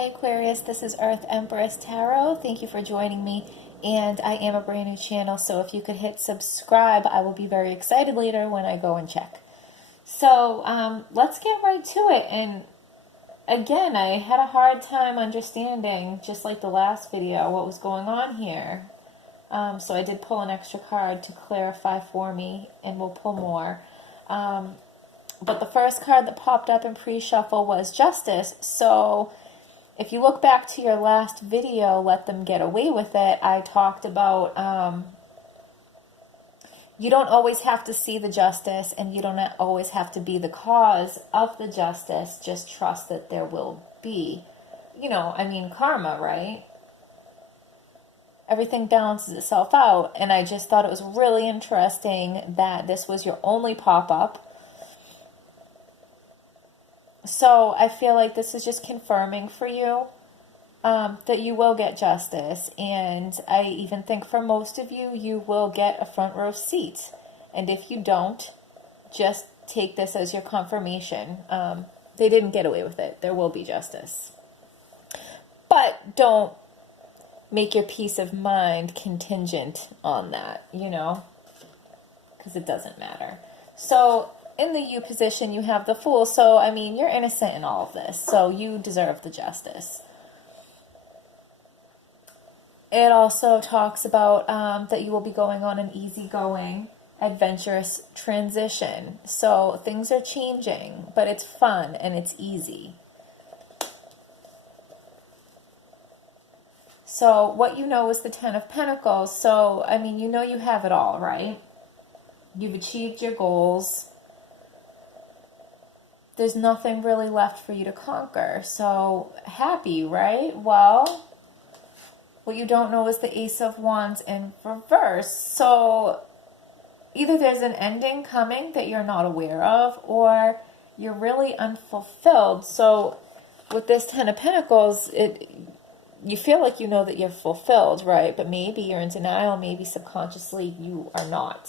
Hi Aquarius, this is Earth Empress Tarot. Thank you for joining me, and I am a brand new channel, so if you could hit subscribe, I will be very excited later when I go and check. So let's get right to it. And again, I had a hard time understanding, just like the last video, what was going on here. So I did pull an extra card to clarify for me, and we'll pull more. But the first card that popped up in pre-shuffle was Justice. So if you look back to your last video, Let Them Get Away With It, I talked about you don't always have to see the justice, and you don't always have to be the cause of the justice. Just trust that there will be. Karma, right? Everything balances itself out. And I just thought it was really interesting that this was your only pop-up. So I feel like this is just confirming for you that you will get justice. And I even think for most of you, you will get a front row seat. And if you don't, just take this as your confirmation. They didn't get away with it. There will be justice. But don't make your peace of mind contingent on that, because it doesn't matter. So in the you position, you have the Fool. So, you're innocent in all of this. So you deserve the justice. It also talks about that you will be going on an easygoing, adventurous transition. So things are changing, but it's fun and it's easy. So what you know is the Ten of Pentacles. So, you have it all, right? You've achieved your goals. There's nothing really left for you to conquer. So happy, right? Well, what you don't know is the Ace of Wands in reverse. So either there's an ending coming that you're not aware of, or you're really unfulfilled. So with this Ten of Pentacles, you feel like you know that you're fulfilled, right? But maybe you're in denial. Maybe subconsciously you are not.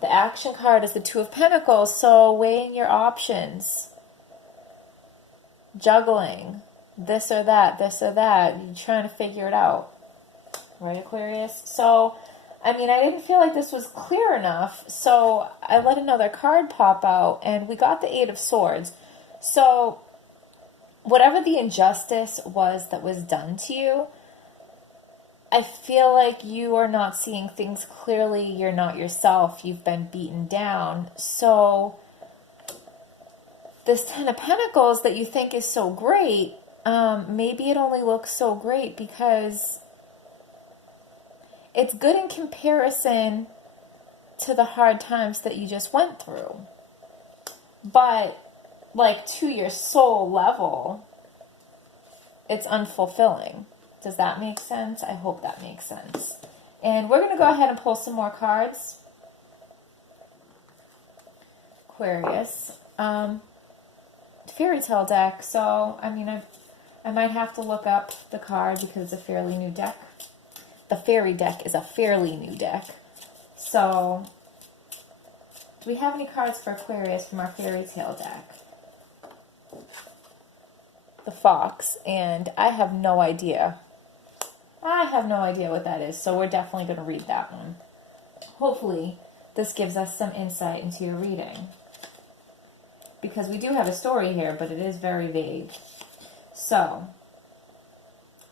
The action card is the Two of Pentacles, so weighing your options, juggling, this or that, you're trying to figure it out, right, Aquarius? So, I didn't feel like this was clear enough, so I let another card pop out, and we got the Eight of Swords. So, whatever the injustice was that was done to you, I feel like you are not seeing things clearly. You're not yourself. You've been beaten down. So this Ten of Pentacles that you think is so great, maybe it only looks so great because it's good in comparison to the hard times that you just went through. But like to your soul level, it's unfulfilling. Does that make sense? I hope that makes sense. And we're going to go ahead and pull some more cards. Aquarius. Fairy tale deck. So, I might have to look up the card because it's a fairly new deck. The fairy deck is a fairly new deck. So, do we have any cards for Aquarius from our fairy tale deck? The Fox. And I have no idea. I have no idea what that is, so we're definitely going to read that one. Hopefully, this gives us some insight into your reading. Because we do have a story here, but it is very vague. So,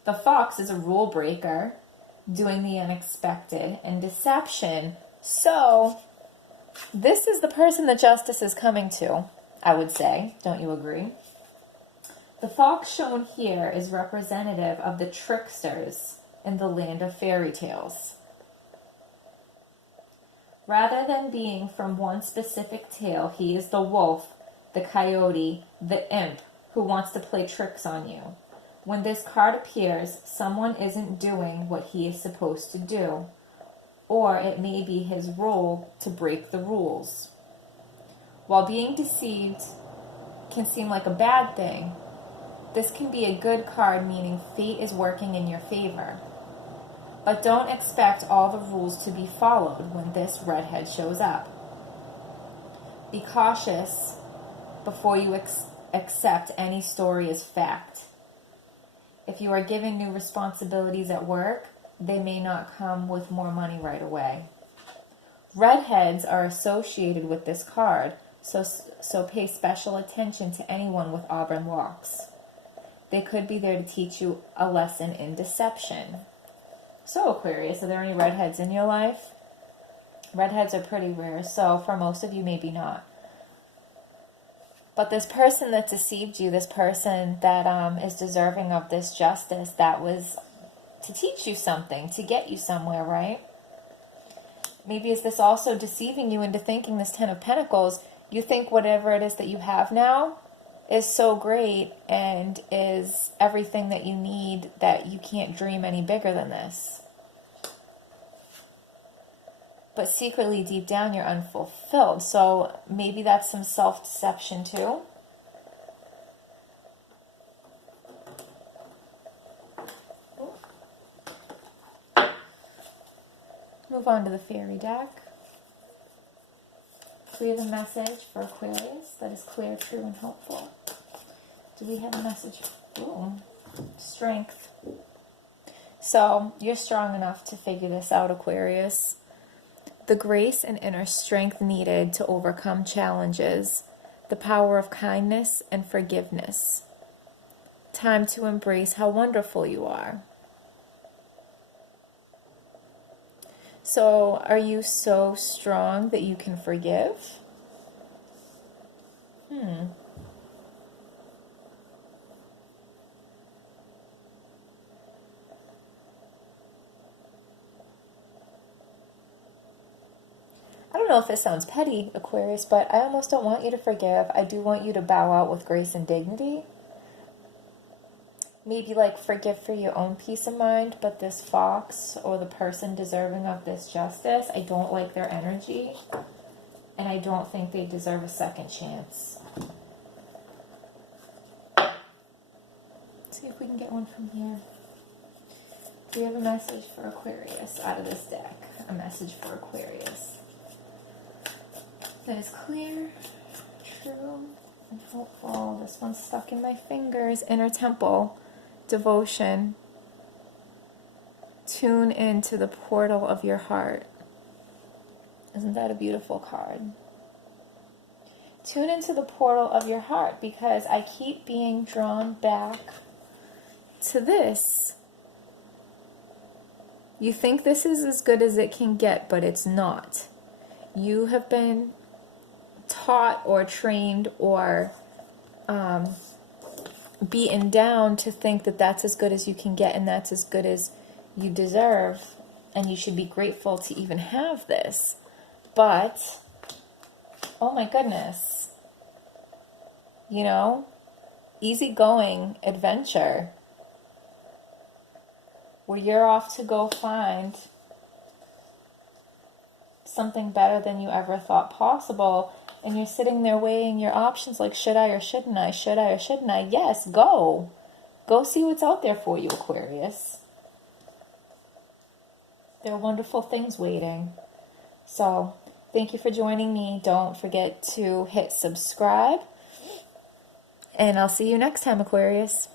the Fox is a rule breaker, doing the unexpected, and deception. So, this is the person that justice is coming to, I would say. Don't you agree? The fox shown here is representative of the tricksters in the land of fairy tales. Rather than being from one specific tale, he is the wolf, the coyote, the imp who wants to play tricks on you. When this card appears, someone isn't doing what he is supposed to do, or it may be his role to break the rules. While being deceived can seem like a bad thing, this can be a good card, meaning fate is working in your favor. But don't expect all the rules to be followed when this redhead shows up. Be cautious before you accept any story as fact. If you are given new responsibilities at work, they may not come with more money right away. Redheads are associated with this card, so pay special attention to anyone with auburn locks. They could be there to teach you a lesson in deception. So Aquarius, are there any redheads in your life? Redheads are pretty rare, so for most of you, maybe not. But this person that deceived you, this person that is deserving of this justice, that was to teach you something, to get you somewhere, right? Maybe is this also deceiving you into thinking this Ten of Pentacles, you think whatever it is that you have now is so great and is everything that you need, that you can't dream any bigger than this. But secretly, deep down, you're unfulfilled. So maybe that's some self-deception too. Move on to the fairy deck. We have a message for Aquarius that is clear, true, and hopeful. Do we have a message? Ooh, strength. So you're strong enough to figure this out, Aquarius. The grace and inner strength needed to overcome challenges, the power of kindness and forgiveness. Time to embrace how wonderful you are. So, are you so strong that you can forgive? I don't know if this sounds petty, Aquarius, but I almost don't want you to forgive. I do want you to bow out with grace and dignity. Maybe like forgive for your own peace of mind, but this fox or the person deserving of this justice, I don't like their energy, and I don't think they deserve a second chance. Let's see if we can get one from here. Do we have a message for Aquarius out of this deck? A message for Aquarius that is clear, true, and hopeful. This one's stuck in my fingers. Inner temple. Devotion. Tune into the portal of your heart. Isn't that a beautiful card? Tune into the portal of your heart, because I keep being drawn back to this. You think this is as good as it can get, but it's not. You have been taught or trained or beaten down to think that that's as good as you can get and that's as good as you deserve, and you should be grateful to even have this. But oh my goodness, you know, easygoing adventure where you're off to go find something better than you ever thought possible. And you're sitting there weighing your options like, should I or shouldn't I? Should I or shouldn't I? Yes, go. Go see what's out there for you, Aquarius. There are wonderful things waiting. So, thank you for joining me. Don't forget to hit subscribe. And I'll see you next time, Aquarius.